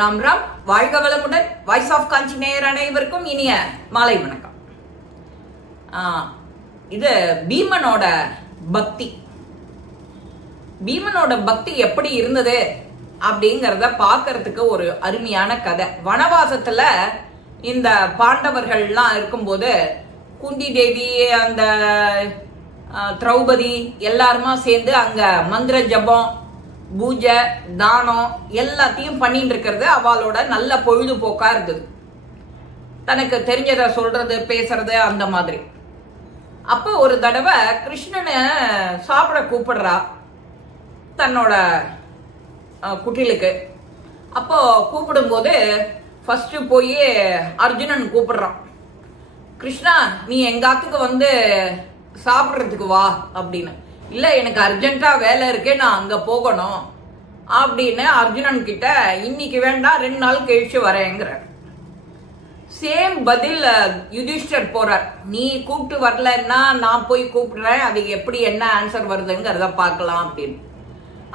ராம் ராம். வாழ்க வளமுடன். Voice of காஞ்சி நேயர் அனைவருக்கும் இனிய மாலை வணக்கம். இது பீமனோட பக்தி. பீமனோட பக்தி எப்படி இருந்தது அப்படிங்கிறத பார்க்கறதுக்கு ஒரு அருமையான கதை. வனவாசத்துல இந்த பாண்டவர்கள்லாம் இருக்கும்போது குந்தி தேவி, அந்த திரௌபதி எல்லாருமா சேர்ந்து அங்க மந்திர ஜபம், பூஜை, தானம் எல்லாத்தையும் பண்ணிட்டு இருக்கிறது அவளோட நல்ல பொழுதுபோக்கா இருந்தது. தனக்கு தெரிஞ்சதை சொல்றது, பேசுறது, அந்த மாதிரி. அப்போ ஒரு தடவை கிருஷ்ணனை சாப்பிட கூப்பிடுறா தன்னோட குட்டிலுக்கு. அப்போ கூப்பிடும்போது ஃபர்ஸ்ட் போய் அர்ஜுனன் கூப்பிடுறான், கிருஷ்ணா நீ எங்காத்துக்கு வந்து சாப்பிட்றதுக்கு வா அப்படின்னு. இல்லை, எனக்கு அர்ஜென்ட்டா வேலை இருக்கே, நான் அங்கே போகணும் அப்படின்னு அர்ஜுனன் கிட்ட இன்னைக்கு வேண்டாம் 2 நாள் கழிச்சு வரேங்கிற. சேம் பதில் யுதிஷ்டர் போறார். நீ கூப்பிட்டு வரலன்னா நான் போய் கூப்பிடுறேன், அது எப்படி என்ன ஆன்சர் வருதுங்கிறத பார்க்கலாம் அப்படின்னு.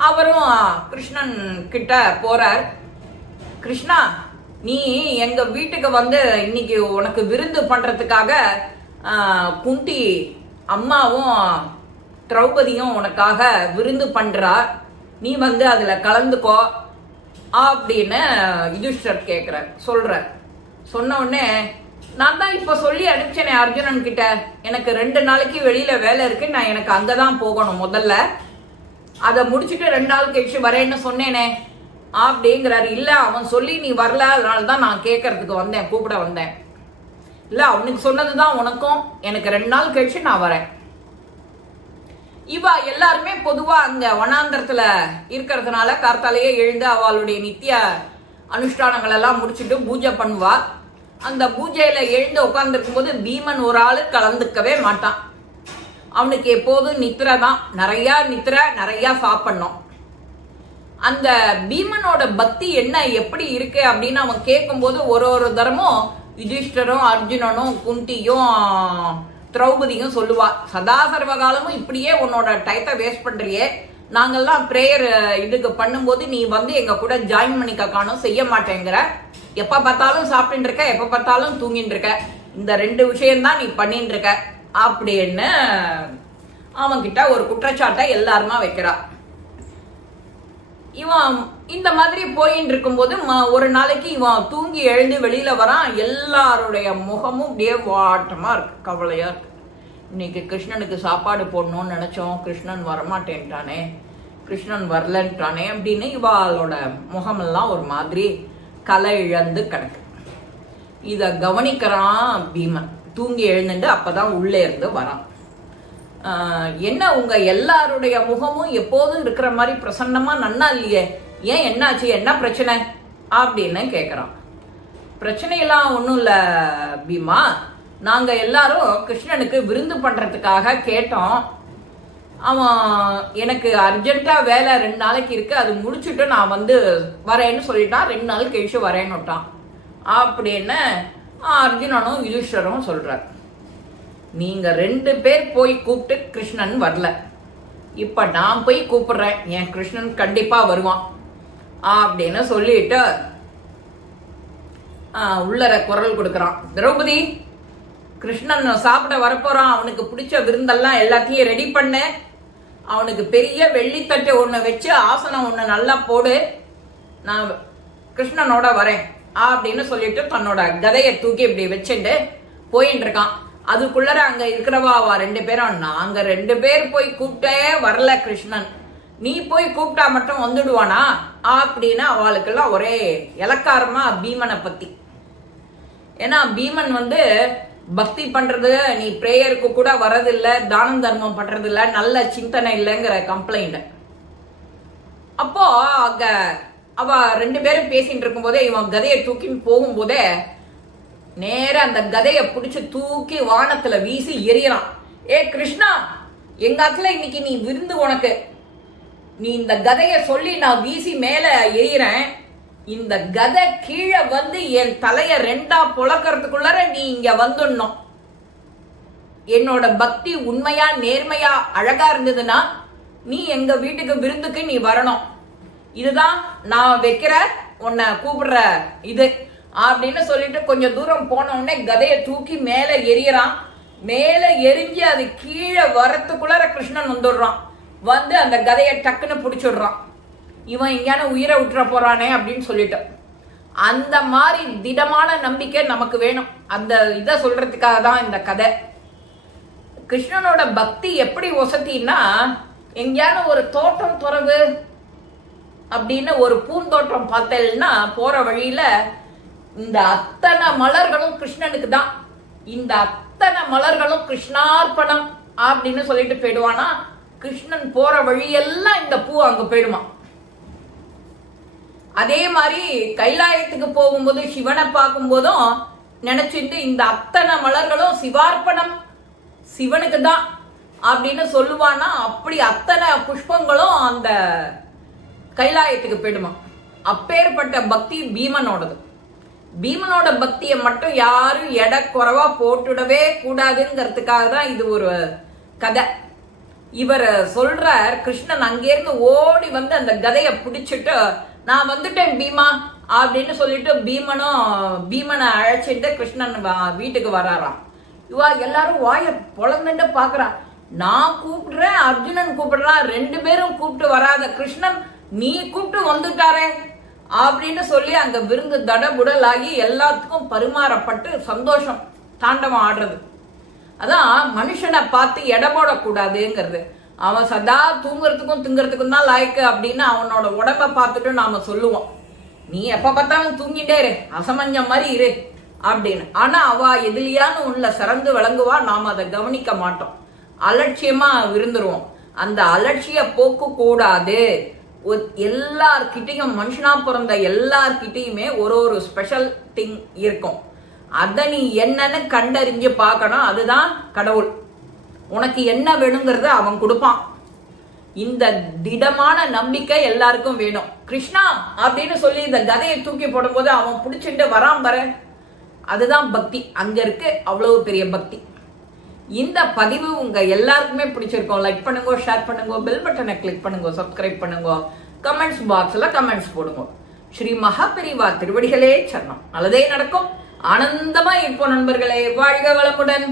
அவரும் கிருஷ்ணன் கிட்ட போறார். கிருஷ்ணா, நீ எங்க வீட்டுக்கு வந்து இன்னைக்கு உனக்கு விருந்து பண்றதுக்காக குந்தி அம்மாவும் திரௌபதியும் உனக்காக விருந்து பண்றா, நீ வந்து அதுல கலந்துக்கோ அப்படின்னு யுதிஷ்டர் சொல்ற. சொன்ன உடனே, நான் தான் இப்ப சொல்லி அனுப்பிச்சேனே அர்ஜுனன் கிட்ட, எனக்கு 2 நாளைக்கு வெளியில வேலை இருக்கு, நான் எனக்கு அங்கதான் போகணும், முதல்ல அதை முடிச்சுட்டு 2 நாள் கழிச்சு வரேன்னு சொன்னேனே அப்படிங்கிறாரு. இல்ல, அவன் சொல்லி நீ வரல, அதனாலதான் நான் கேட்கறதுக்கு வந்தேன், கூப்பிட வந்தேன். இல்ல, அவனுக்கு சொன்னதுதான் உனக்கும், எனக்கு 2 நாள் கழிச்சு நான் வரேன். இவா எல்லாருமே பொதுவா அங்க வனாந்தரத்துல இருக்கிறதுனால கார்த்தாலேயே எழுந்து அவளுடைய நித்திய அனுஷ்டானங்கள் எல்லாம் முடிச்சுட்டு பூஜை பண்ணுவா. அந்த பூஜையில எழுந்து உட்கார்ந்துருக்கும் போது பீமன் ஒரு ஆளு கலந்துக்கவே மாட்டான். அவனுக்கு எப்போதும் நித்திரை தான், நிறைய சாப்பிடணும். அந்த பீமனோட பக்தி என்ன எப்படி இருக்கு அப்படின்னு அவன் கேட்கும்போது ஒரு தரமும் யுதிஷ்டரும் அர்ஜுனனும் குந்தியும் திரௌபதியும் சொல்லுவா, சதா சர்வகாலமும் இப்படியே உன்னோட டைத்தை வேஸ்ட் பண்றியே, நாங்கெல்லாம் பிரேயர் இதுக்கு பண்ணும்போது நீ வந்து எங்க கூட ஜாயின் பண்ணிக்க காணும், செய்ய மாட்டேங்கிற, எப்ப பார்த்தாலும் சாப்பிட்டு இருக்க, எப்ப பார்த்தாலும் தூங்கிட்டு இருக்க, இந்த 2 விஷயம்தான் நீ பண்ணிட்டு இருக்க அப்படின்னு அவன்கிட்ட ஒரு குற்றச்சாட்டை எல்லாருமா வைக்கிறா. இவன் இந்த மாதிரி போயின்னு இருக்கும்போது ஒரு நாளைக்கு இவன் தூங்கி எழுந்து வெளியில வரான். எல்லாருடைய முகமும் அப்படியே வாட்டமா இருக்கு, கவலையா இருக்கு. இன்னைக்கு கிருஷ்ணனுக்கு சாப்பாடு போடணும்னு நினைச்சோம், கிருஷ்ணன் வரமாட்டேன்ட்டானே, கிருஷ்ணன் வரலன்ட்டானே அப்படின்னு இவாளோட முகமெல்லாம் ஒரு மாதிரி கலை இழந்து கிடக்கு. இத கவனிக்கிறான் பீமன். தூங்கி எழுந்துட்டு அப்பதான் உள்ளே இருந்து வரான். என்ன உங்க எல்லாருடைய முகமும் எப்போதும் இருக்கிற மாதிரி பிரசன்னமா நன்னா இல்லையே, ஏன் என்னாச்சு, என்ன பிரச்சனை அப்படின்னு கேட்குறான். பிரச்சனையெல்லாம் ஒன்றும் இல்லை பீமா, நாங்க எல்லாரும் கிருஷ்ணனுக்கு விருந்து பண்றதுக்காக கேட்டோம். அவன் எனக்கு அர்ஜென்ட்டா வேலை 2 நாளைக்கு இருக்கு, அது முடிச்சுட்டு நான் வந்து வரேன்னு சொல்லிட்டான், 2 நாள் கழிச்சு வரேன்னுட்டான் அப்படின்னு அர்ஜுனனும் யுதிஷ்டரும் சொல்றார். நீங்க 2 பேர் போய் கூப்பிட்டு கிருஷ்ணன் வரல, இப்ப நான் போய் கூப்பிடுறேன், என் கிருஷ்ணன் கண்டிப்பா வருவான் அப்படின்னு சொல்லிட்டு உள்ளர குரல் கொடுக்கறான். திரௌபதி, கிருஷ்ணன் சாப்பிட வரப்போறான், அவனுக்கு பிடிச்ச விருந்தெல்லாம் எல்லாத்தையும் ரெடி பண்ண, அவனுக்கு பெரிய வெள்ளித்தட்டு ஒண்ணு வச்சு ஆசனம் ஒண்ணு நல்லா போடு, நான் கிருஷ்ணனோட வரேன் அப்படின்னு சொல்லிட்டு தன்னோட கதையை தூக்கி இப்படி வச்சுட்டு போயின்னு இருக்கான். அதுக்குள்ளர அங்க இருக்கிறவா 2 பேரும், நாங்க 2 பேர் போய் கூப்பிட்டே வரல கிருஷ்ணன், நீ போய் கூப்பிட்டா மட்டும் வந்துடுவானா அப்படின்னு அவளுக்கெல்லாம் ஒரே இலக்காரமா பீமனை பத்தி. ஏன்னா பீமன் வந்து பக்தி பண்றது, நீ பிரேயருக்கு கூட வரதில்லை, தானம் தர்மம் பண்றது இல்லை, நல்ல சிந்தனை இல்லைங்கிற கம்ப்ளைண்ட். அப்போ அங்க அவ 2 பேரும் பேசிட்டு இருக்கும் போதே இவன் கதையை தூக்கின்னு போகும்போதே நேர அந்த கதையை பிடிச்சு தூக்கி வானத்துல வீசி எரியறான். ஏ கிருஷ்ணா, எங்காத்துல இன்னைக்கு நீ விருந்து, உனக்கு நீ இந்த கதையை சொல்லி நான் வீசி மேல எரியறேன், இந்த கதை கீழே வந்து என் தலைய 2ஆ பொளக்கிறதுக்குள்ளார நீ இங்க வந்துடணும். என்னோட பக்தி உண்மையா நேர்மையா அழகா இருந்ததுன்னா நீ எங்க வீட்டுக்கு விருந்துக்கு நீ வரணும். இதுதான் நான் வைக்கிற உன்னை கூப்பிடுற இது அப்படின்னு சொல்லிட்டு கொஞ்சம் தூரம் போன உடனே கதையை தூக்கி மேல எரியறான். மேல எரிஞ்சு அது கீழே வரத்துக்குள்ளார கிருஷ்ணன் வந்துடுறான். வந்து அந்த கதையை டக்குன்னு பிடிச்சிடுறான். இவன் எங்கேயான உயிரை விட்டுற போறானே அப்படின்னு சொல்லிட்டான். அந்த மாதிரி திடமான நம்பிக்கை நமக்கு வேணும். அந்த இதை சொல்றதுக்காக தான் இந்த கதை. கிருஷ்ணனோட பக்தி எப்படி வசதின்னா, எங்கேயான ஒரு தோட்டம் துறவு அப்படின்னு ஒரு பூந்தோட்டம் பார்த்தேன்னா போற வழியில இந்த அத்தனை மலர்களும் கிருஷ்ணனுக்கு தான், இந்த அத்தனை மலர்களும் கிருஷ்ணார்ப்பணம் அப்படின்னு சொல்லிட்டு போயிடுவானா. கிருஷ்ணன் போற வழியெல்லாம் இந்த பூ அங்க போயிடுமா. அதே மாதிரி கைலாயத்துக்கு போகும்போது சிவனை பார்க்கும் போதும் நினைச்சிட்டு இந்த அத்தனை மலர்களும் சிவார்ப்பணம், சிவனுக்கு தான் அப்படின்னு சொல்லுவானா. அப்படி அத்தனை புஷ்பங்களும் அந்த கைலாயத்துக்கு போயிடுமா. அப்பேற்பட்ட பக்தி பீமனோடது. பீமனோட பக்தியை மட்டும் யாரும் எடை குறைவா போட்டுடவே கூடாதுங்கிறதுக்காக தான் இது ஒரு கதை. இவர் சொல்ற கிருஷ்ணன் அங்கேருந்து ஓடி வந்து அந்த கதையை பிடிச்சிட்டு, நான் வந்துட்டேன் பீமா அப்படின்னு சொல்லிட்டு பீமனை அழைச்சிட்டு கிருஷ்ணன் வீட்டுக்கு வராராம். இவா எல்லாரும் வாய பொழந்துட்டு பாக்குறான். நான் கூப்பிடுறேன், அர்ஜுனன் கூப்பிடுறான், 2 பேரும் கூப்பிட்டு வராத கிருஷ்ணன் நீ கூப்பிட்டு வந்துட்டாரே அப்படின்னு சொல்லி அங்க விருந்து தடபுடலாகி எல்லாத்துக்கும் பரிமாறப்பட்டு சந்தோஷம் தாண்டவம் ஆடுறது. அதான் மனுஷனை பார்த்து எடை போடக்கூடாதுங்கிறது. அவன் சதா தூங்குறதுக்கும் திங்குறதுக்கும் தான் லாய்க்கு அப்படின்னு அவனோட உடம்ப பார்த்துட்டு நாம சொல்லுவோம், நீ எப்ப பார்த்தாலும் தூங்கிட்டே இரு, அசமஞ்சம் மாதிரி இரு அப்படின்னு. ஆனா அவ எதிலியான்னு உள்ள சிறந்து விளங்குவா, நாம அதை கவனிக்க மாட்டோம், அலட்சியமா இருந்துருவோம். அந்த அலட்சிய போக்கு கூடாது. எல்லார்கிட்டையும், மனுஷனா பிறந்த எல்லார்கிட்டையுமே ஒரு ஸ்பெஷல் திங் இருக்கும். அதை நீ என்னன்னு கண்டறிஞ்சு பார்க்கணும். அதுதான் கடவுள். உனக்கு என்ன வேணுங்கிறத அவன் கொடுப்பான். இந்த திடமான நம்பிக்கை எல்லாருக்கும் வேணும். கிருஷ்ணா அப்படின்னு சொல்லி இந்த கதையை தூக்கி போடும்போது அவன் பிடிச்சிட்டு வரான் பாரு, அதுதான் பக்தி. அங்க இருக்கு அவ்வளவு பெரிய பக்தி. இந்த பதிவு உங்க எல்லாருக்குமே பிடிச்சிருக்கோம். லைக் பண்ணுங்க, ஷேர் பண்ணுங்க, பெல் பட்டனை கிளிக் பண்ணுங்க, சப்ஸ்கிரைப் பண்ணுங்க, கமெண்ட்ஸ் பாக்ஸ்ல கமெண்ட்ஸ் போடுங்க. ஸ்ரீ மகாபெரிவா திருவடிகளே சரணம். நல்லதே நடக்கும். ஆனந்தமா இருப்போம் நண்பர்களே. வாழ்க வளமுடன்.